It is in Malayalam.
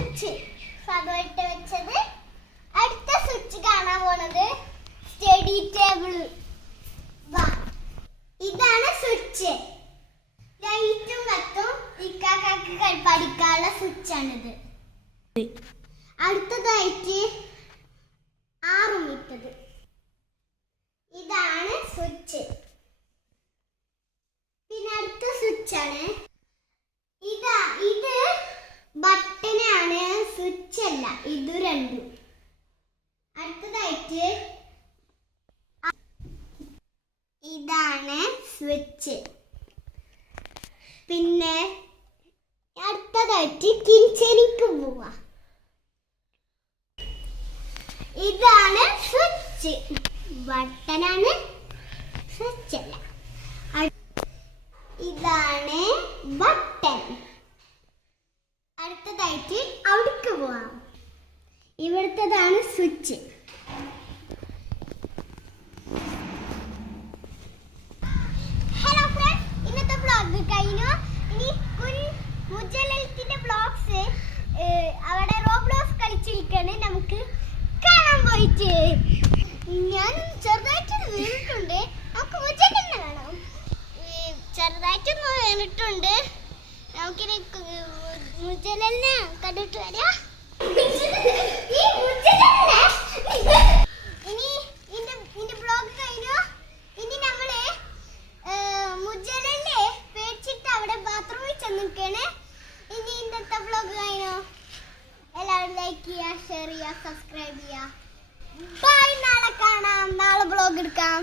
സ്വിച്ച് സാധുവായിട്ട് വെച്ചത്. അടുത്ത സ്വിച്ച് കാണാൻ പോണത് സ്റ്റഡി ടേബിൾ. ഇതാണ് സ്വിച്ച്. ലൈറ്റും കത്തും ഇക്കാക്കാക്ക് പഠിക്കാനുള്ള സ്വിച്ചാണിത്. അടുത്തതായിട്ട് ആറും ഇട്ടത്. ഇതാണ് സ്വിച്ച്. പിന്നെ അടുത്ത സ്വിച്ചാണ് ഇത് ബട്ടനാണ്, സ്വിച്ച് അല്ല. ഇത് രണ്ടും. അടുത്തതായിട്ട് ഇതാണ് സ്വിച്ച്. പിന്നെ അടുത്തതായിട്ട് കിച്ചണിക്ക് പോവാ. ഇതാണ് സ്വിച്ച്. ബട്ടനാണ്, സ്വിച്ച് അല്ല. ഇതാണ് ബട്ടൺ. അടുത്തതായിട്ട് അവിടേക്ക് പോവാം. ഇവിടുത്തതാണ് സ്വിച്ച്. ഹലോ ഫ്രണ്ട്സ്, ഇന്നത്തെ വ്ളോഗ് കഴിഞ്ഞു. ഇനി മുജലത്തിന്റെ വ്ളോഗ്സ് അവിടെ റോബ്ലോക്സ് കളിച്ചിരിക്കാണ്. നമുക്ക് കാണാൻ പോയിട്ട് ഞാനും ചെറുതായിട്ടൊന്ന് വീണിട്ടുണ്ട്. നമുക്ക് മുജലിനെ കാണാം. ചെറുതായിട്ടൊന്ന് വീണിട്ടുണ്ട്. നമുക്കിനി മുജലിനെ കണ്ടിട്ട് വരാം. ഇനി ഇതിന്റെ ബ്ലോഗ് കഴിഞ്ഞു. ഇനി നമ്മള് മുജലിനെ പേടിച്ചിട്ട് അവിടെ ബാത്റൂമിൽ ചെന്നിരിക്കാണ്. ഇനി ഇന്നത്തെ ബ്ലോഗ് കഴിഞ്ഞു. എല്ലാവരും ലൈക്ക് ചെയ്യുക, ഷെയർ ചെയ്യുക, സബ്സ്ക്രൈബ് ചെയ്യുക. ബൈ. നാളെ കാണാം. നാളെ ബ്ലോഗ് എടുക്കാം.